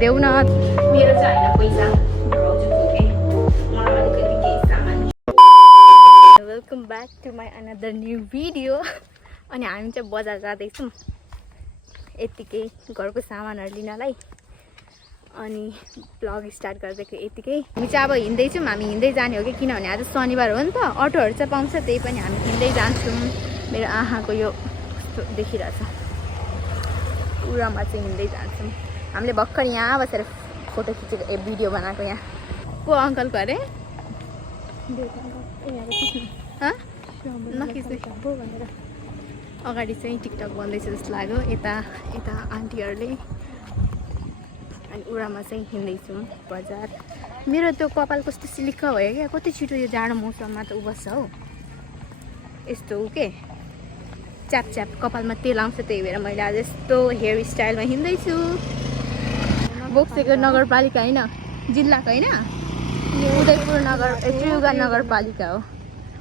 देऊ न मेरो चाहिँ हैन पैसा welcome back to my another new video. अनि हामी चाहिँ बजार जाँदैछौँ यतिकै घरको सामानहरू लिनलाई। अनि ब्लग स्टार्ट गर्दैको यतिकै हामी चाहिँ अब हिँड्दैछौँ। हामी हिँड्दै जाने हो कि किनभने आज शनिबार हो नि त, अटोहरू चाहिँ पाउँछ, त्यही पनि हामी हिँड्दै जान्छौँ। मेरो आँखाको यो कस्तो देखिरहेछ, पुरामा चाहिँ हिँड्दै जान्छौँ। हामीले भर्खर यहाँ बसेर फोटो खिचेको भिडियो बनाएको। यहाँ को अङ्कलको अरे अगाडि चाहिँ टिकटक बन्दैछ जस्तो लाग्यो यता यता आन्टीहरूले। अनि उडामा चाहिँ हिँड्दैछौँ बजार। मेरो त्यो कपाल कस्तो सिलिक्क भयो क्या, कति छिटो यो जाडो मौसममा त उबस्छ हौ यस्तो के च्याप च्याप कपालमा तेल आउँछ। त्यही भएर मैले आज यस्तो हेयर स्टाइलमा हिँड्दैछु। बोक्सेको नगरपालिका होइन, जिल्लाको होइन, उदयपुर नगर त्रियुगा नगरपालिका हो।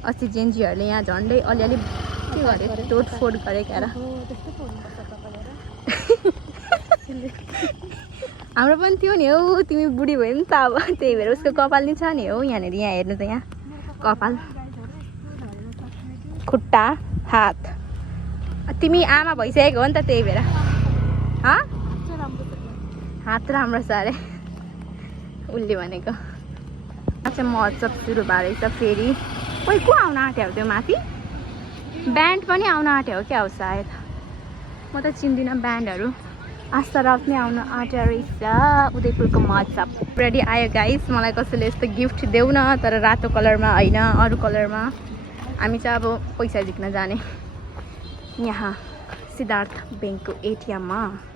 अस्ति जेन्जीहरूले यहाँ झन्डै अलिअलि के गरे, तोडफोड गरे क्या र। हाम्रो पनि थियो नि हौ, तिमी बुढी भयो नि त अब, त्यही भएर उसको कपाल नि छ नि हौ यहाँनिर। यहाँ हेर्नु त, यहाँ कपाल, खुट्टा, हात। तिमी आमा भइसकेको हो नि त, त्यही भएर हात राम्रो छ अरे उसले भनेको। अच्छा महोत्सव सुरु भएछ फेरि। कोही को आउन आँट्यो त्यो माथि? ब्यान्ड पनि आउन आँट्यो हो क्या हो सायद, म त चिन्दिनँ ब्यान्डहरू। आस्था राउत नै आउन आँट्यो रहेछ उदयपुरको महोत्सव। रेडी आयो गाइस। मलाई कसैले यस्तो गिफ्ट देऊ न, तर रातो कलरमा होइन, अरू कलरमा। हामी चाहिँ अब पैसा झिक्न जाने यहाँ सिद्धार्थ ब्याङ्कको एटिएममा।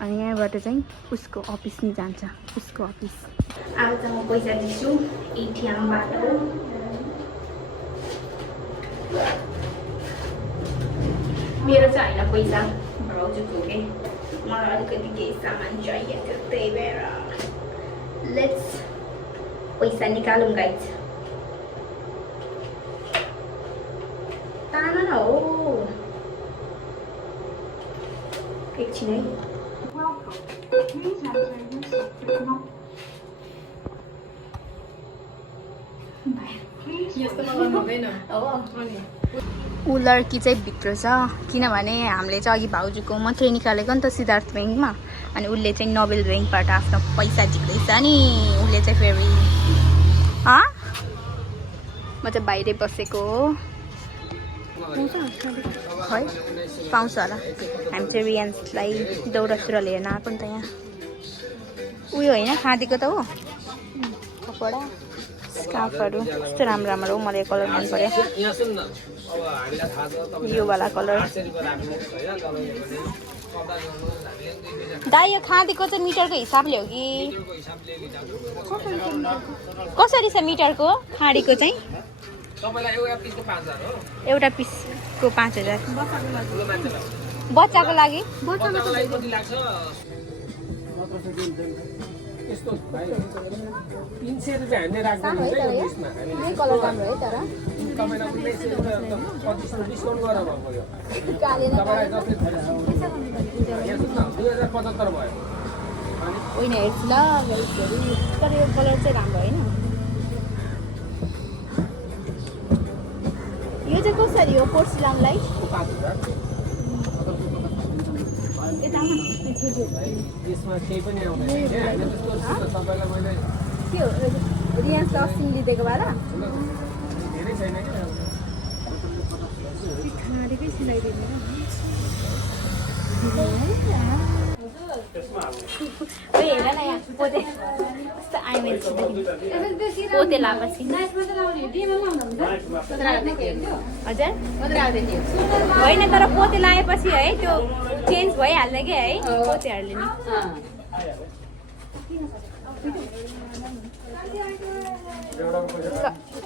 अनि यहाँबाट चाहिँ उसको अफिस नि जान्छ, उसको अफिस। अब चाहिँ म पैसा दिन्छु एटिएमबाट। मेरो चाहिँ होइन पैसा, भाउजूको के, मलाई अलिकति केही सामान चाहिएको थियो, त्यही भएर लेट्स पैसा निकालौँ गाइज। तान न हो एकछिन है। ऊ लड्की चाहिँ भित्र छ, किनभने हामीले चाहिँ अघि भाउजूको मात्रै निकालेको नि त सिद्धार्थ ब्याङ्कमा। अनि उसले चाहिँ नोबेल ब्याङ्कबाट आफ्नो पैसा झिक्दैछ नि। उसले चाहिँ फेरि म चाहिँ बाहिरै बसेको हो। है पाउँछ होला। हामी चाहिँ रियान्सलाई दौरा सुरुवाल हेर्न आएको नि त। यहाँ उयो होइन खाँदीको त हो कपडा, स्कार्फहरू कस्तो राम्रो राम्रो हो। मलाई कलर मन पर्यो, यो वाला कलर। दाइ यो खाँदीको चाहिँ मिटरको हिसाबले हो कि कसरी छ मिटरको? खाँडीको चाहिँ एउटा पिसको 5000। बच्चाको लागि कलर राम्रो है, तर होइन हेर्छु ल, तर यो कलर चाहिँ राम्रो होइन। यो चाहिँ कसरी हो पोर्सिलानलाई? के हो रियान्स अस्ति लिँदेको भएर खाँडीकै सिलाइदिनु। हेर न यहाँ पोते कस्तो आइमेल पोते लापछि। हजुर होइन, तर पोते लगाएपछि है त्यो चेन्ज भइहाल्छ कि है पोतेहरूले नि।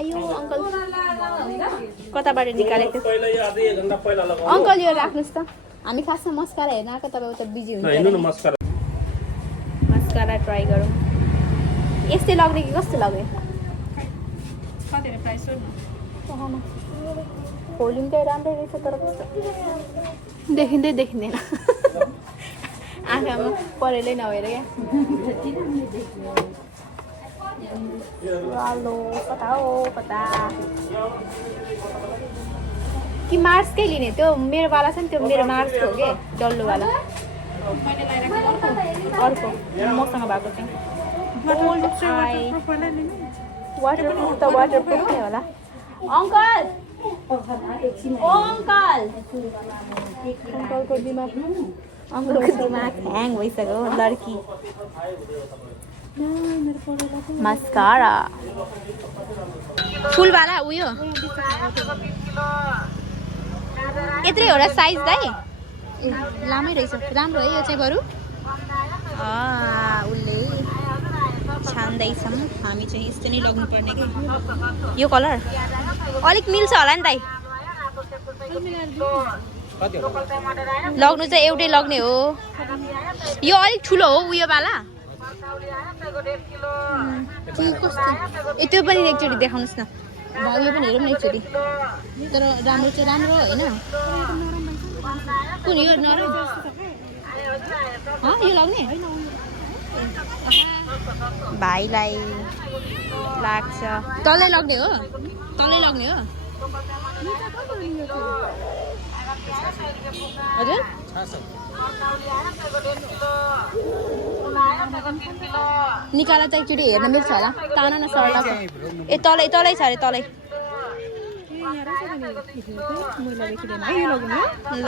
अयो अङ्कल कताबाट निकालेको अङ्कल? यो राख्नुहोस् त, हामी खासमा मस्कारा हेर्न आएको, तपाईँ उता बिजी हुन्छ। मस्कारा ट्राई गरौँ। यस्तै लाग्ने कि कस्तो लाग्यो? भोल्युम चाहिँ राम्रै रहेछ, तर कस्तो देखिँदैन। आँखामा परेलै नभएर क्या हेलो कता हो कता कि मार्सकै लिने त्यो मेरो वाला छ नि त्यो मेरो मार्सको हो कि डल्लोवाला अर्को मसँग भएको चाहिँ वाटरप्रुफ त वाटरप्रुफ नै होला अङ्कल अङ्कलको दिमाग ह्याङ भइसक्यो लड्की मस्कारा फुलवाला उयो यत्रै हो र साइज दाइ लामै रहेछ राम्रो है यो चाहिँ बरु उसले छान्दैछौँ हामी चाहिँ यस्तो नै लग्नु पर्ने कि यो कलर अलिक मिल्छ होला नि दाइ लग्नु चाहिँ एउटै लग्ने हो यो अलिक ठुलो हो उयो वाला त्यो पनि एकचोटि देखाउनुहोस् न यो पनि हेरौँ न एकचोटि तर राम्रो चाहिँ राम्रो होइन कुन यो नरम यो लाग्ने भाइलाई लाग्छ तलै लग्ने हो हजुर निकाला चाहिँ एकचोटि हेर्न मिल्छ होला तान न सर्लाको ए तलै छ अरे तलै ल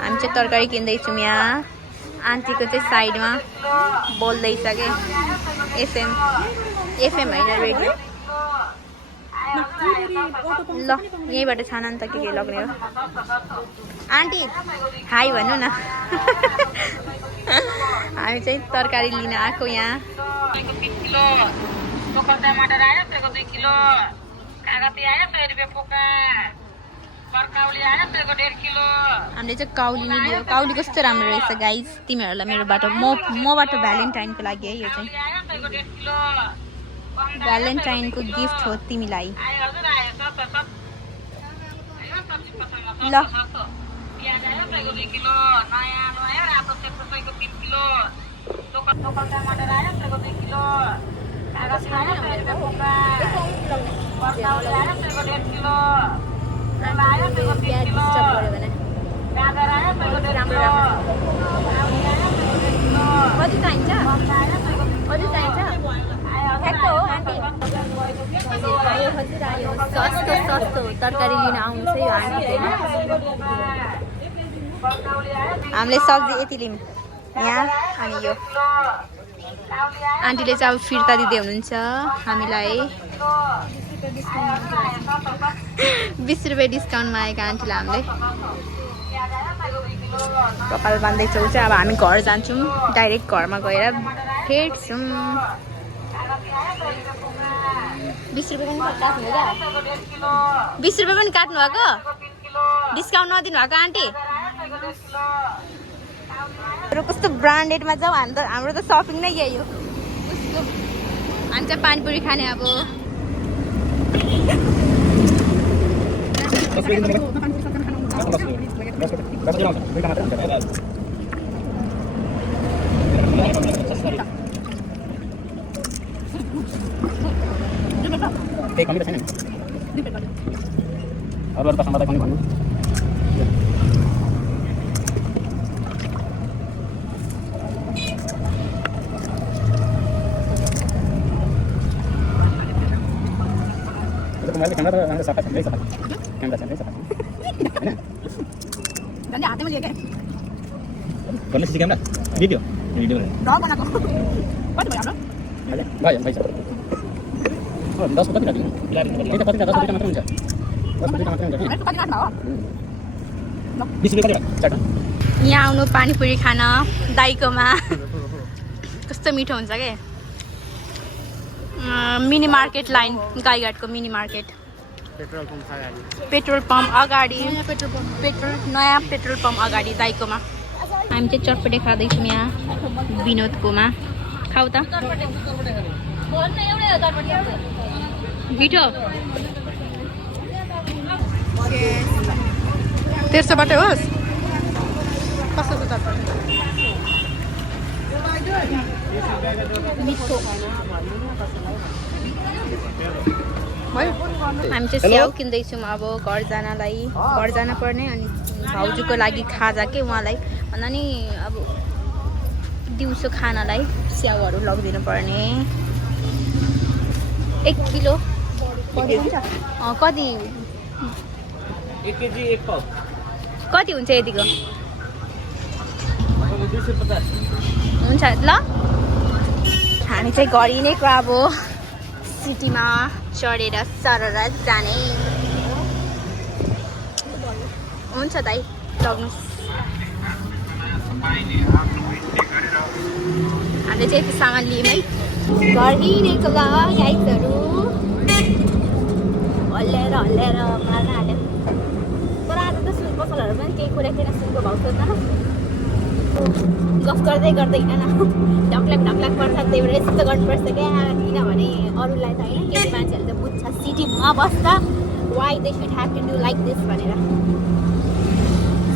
हामी चाहिँ तरकारी किन्दैछौँ यहाँ आन्टीको चाहिँ साइडमा बोल्दैछ कि एफएम होइन रेडियो ल यहीँबाट छाना नि त के लग्ने हो आन्टी हाई भन्नु न हामी चाहिँ तरकारी लिन आएको यहाँ हामीले चाहिँ काउली नै लियो काउली कस्तो राम्रो रहेछ गाइज तिमीहरूलाई मेरोबाट मबाट भ्यालेन्टाइनको लागि है यो चाहिँ भ्यालेन्टाइनको गिफ्ट हो तिमीलाई ल कति चाहिन्छ सस्तो तरकारी लिन आउनु छ यो हामीले सब्जी यति लिनु यहाँ अनि यो आन्टीले चाहिँ अब फिर्ता दिँदै हुनुहुन्छ हामीलाई 20 रुपियाँ डिस्काउन्टमा आएको आन्टीलाई हामीले कपाल बाँध्दैछौँ चाहिँ अब हामी घर जान्छौँ डाइरेक्ट घरमा गएर भेट्छौँ 20 रुपियाँ पनि काट्नु क्या 20 रुपियाँ पनि काट्नु भएको डिस्काउन्ट नदिनु भएको आन्टी कस्तो ब्रान्डेडमा जाउँ हाम्रो त सपिङ नै यही हो हामी चाहिँ पानीपुरी खाने अब कमी त छैन अब त समाधान पनि भन्नु मैले खाना त राम्रो सफा छँदै सफा क्यामेरा छँदै सफा हैन गन्ने हातैमा लिएको गर्ने सिसी क्यामेरा भिडियो ब्लग बनाएको कति भयो हाम्रो भाइ 10 को कति राख्दिनु यो त कति 10 रुपैयाँ मात्र हुन्छ 10 रुपैयाँ मात्र हुन्छ कति काट्नु हो 20 रुपैयाँ कति चाटा यहाँ आउनु पानीपुरी खान दाइकोमा कस्तो मिठो हुन्छ के मिनी मार्केट लाइन गाईघाटको मिनी मार्केट पेट्रोल पम्प अगाडि नयाँ पेट्रोल पम्प अगाडि दाइकोमा हामी चाहिँ चटपटे खाँदैछौँ यहाँ विनोदकोमा खाऊ त मिठो 1300 बाटै होस् कस्तो छ तपाईँ मिठो हामी चाहिँ स्याउ किन्दैछौँ अब घर जान पर्ने अनि भाउजूको लागि खाजा के उहाँलाई भन्दा नि अब दिउँसो खानालाई स्याउहरू लगिदिनु पर्ने 1 किलो कति 1 केजी 1 पाउ कति हुन्छ यतिको 250 हुन्छ ल हामी चाहिँ गरी नै अब सिटीमा चढेर सरर जाने हुन्छ दाइ लग्नुहोस् हामीले चाहिँ यति सामान लियौँ है घर हिँडेको ल गाइजहरू हल्ल्याएर मार्न हाल्यो तर आज त सुन पसलहरू पनि केही कुरा किन सुनको भाउ सोध्न गफ गर्दै हिँड न ढक्लाक पर्छ त्यही भएर यस्तो गर्नुपर्छ क्या किनभने अरूलाई त होइन केही मान्छेहरू त बुझ्छ सिटीमा बस्दा why they should have to do like this भनेर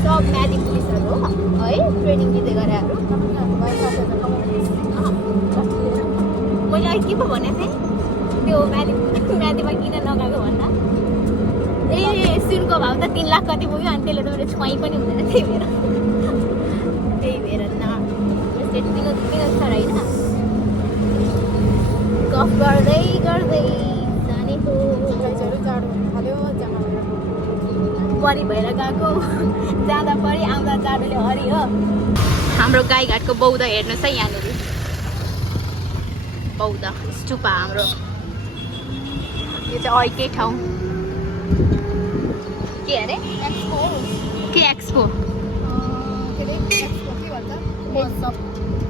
सब म्यादी पुलिसहरू हो है ट्रेनिङ दिँदै गरेहरू मैले अहिले के पो भनेको थिएँ त्यो म्यादीमा किन नगएको भन्दा ए सुनको भाउ त 3 लाख कति पुग्यो अनि त्यसले त मेरो छुवाई पनि हुँदैन त्यही भएर न विनोद छ होइन गफ गर्दै जानेको परी भएर गएको जाँदा परि आउँदा जाडोले हरि हो हाम्रो गाईघाटको बौद्ध हेर्नुहोस् है यहाँनिर बौद्ध स्टुपा हाम्रो यो चाहिँ अर्कै ठाउँ के अरे एक्सपो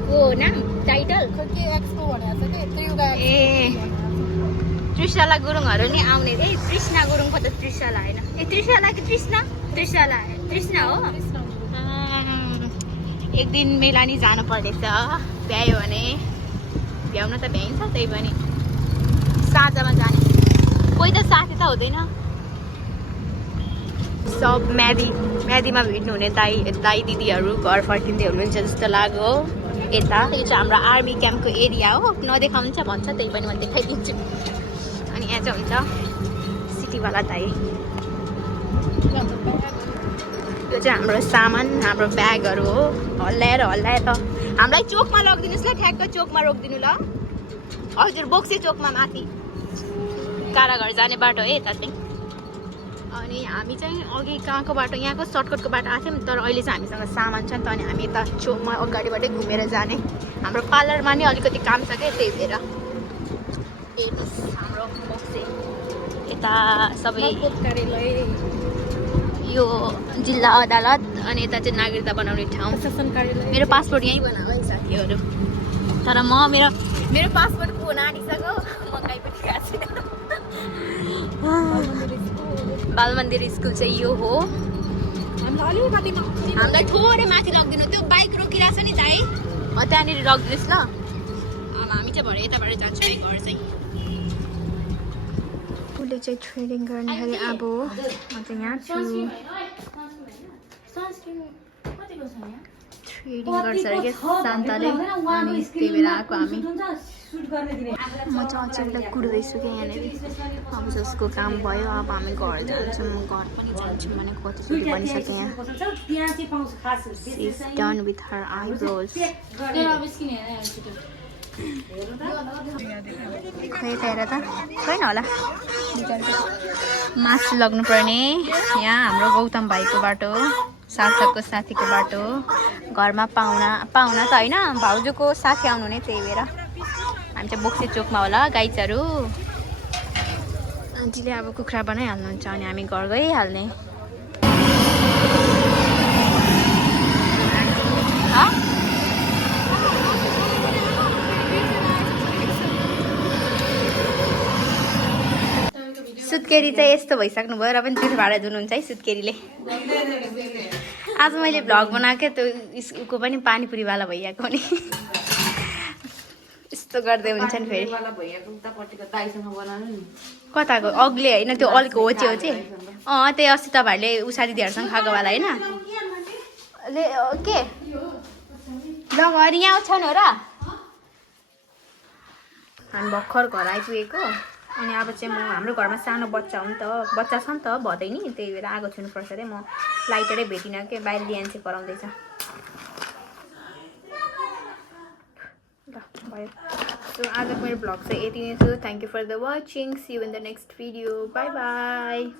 को नाम टाइटल ए त्रिशाला गुरुङहरू नि आउने रे कृष्ण गुरुङको त त्रिशाला होइन ए त्रिशाला कि तृष्णा हो एक दिन मेला नि जानु पर्नेछ भ्यायो भने भ्याउन त भ्याइन्छ त्यही पनि साझामा जाने कोही त साथी त हुँदैन सब म्यादीमा भेट्नुहुने दाई दिदीहरू घर फर्किँदै हुनुहुन्छ जस्तो लाग्यो यता यो चाहिँ हाम्रो आर्मी क्याम्पको एरिया हो नदेखाउँछ भन्छ त्यही पनि म देखाइदिन्छु अनि यहाँ चाहिँ हुन्छ सिटीवाला दाई यो चाहिँ हाम्रो सामान हाम्रो ब्यागहरू हो हल्लाएर हामीलाई चोकमा लगिदिनुहोस् ल ठ्याक्क चोकमा रोकिदिनु ल हजुर बोक्से चोकमा माथि काराघर जाने बाटो है यता चाहिँ अनि हामी चाहिँ अघि कहाँको बाटो यहाँको सर्टकटको बाटो आएको थियौँ तर अहिले चाहिँ हामीसँग सामान छ नि त अनि हामी यता चोकमा अगाडिबाटै घुमेर जाने हाम्रो पार्लरमा नि अलिकति काम छ क्या त्यही भएर हेर्नुहोस् हाम्रो बोक्से यता सबै यो जिल्ला अदालत अनि यता चाहिँ नागरिकता बनाउने ठाउँ मेरो पासपोर्ट यहीँ बनाऊ है साथीहरू तर म मेरो पासपोर्ट फोन आनिसक्यो म कहीँ पनि गएको छैन बाल मन्दिर स्कुल चाहिँ यो हो हामीलाई थोरै माथि लगिदिनु त्यो बाइक रोकिरहेको छ नि दाइ त्यहाँनिर लगिदिनुहोस् ल अब हामी चाहिँ भरे यताबाट जान्छौँ है घर चाहिँ उसले चाहिँ ट्रेडिङ गर्ने खालि अब म चाहिँ यहाँ छु ट्रेडिङ गर्छ अरे क्या शान्ताले अनि त्यही भएर आएको हामी म चाहिँ अचेललाई कुर्दैछु क्या यहाँनिर अब जसको काम भयो अब हामी घर जान्छौँ घर पनि जान्छौँ भने कतिचोटि भनिसकेँ यहाँ डन विथ हर आइब्रोज खै हेर त छैन होला मासु लग्नुपर्ने यहाँ हाम्रो गौतम भाइको बाटो सार्थकको साथीको बाटो घरमा पाहुना त होइन भाउजूको साथी आउनु नै त्यही भएर हामी चाहिँ बोक्से चोकमा होला गाइजहरू आन्टीले अब कुखुरा बनाइहाल्नुहुन्छ अनि हामी घर गइहाल्ने सुत्केरी चाहिँ यस्तो भइसक्नु भयो र पनि जुठो भाँडा धुनुहुन्छ है सुत्केरीले आज मैले भ्लग बनाएको त्यो उसको पनि पानीपुरीवाला भइरहेको नि यस्तो गर्दै हुन्छ नि फेरि कताको अग्ले होइन त्यो अलिक होचे त्यही अस्ति तपाईँहरूले उषा दिदीहरूसँग खाएको वाला होइन के ल घर यहाँ आउँछन् हो र हामी भर्खर घर आइपुगेको अनि अब चाहिँ म हाम्रो घरमा सानो बच्चा हो नि त बच्चा छ नि त भदै नि त्यही भएर आगो छुनुपर्छ अरे म लाइटरै भेटिनँ के बाहिर ल्यान चाहिँ कराउँदैछ ल भयो सो आजको मेरो भ्लग चाहिँ यति नै थियो thank you for the watching see you in the next video bye by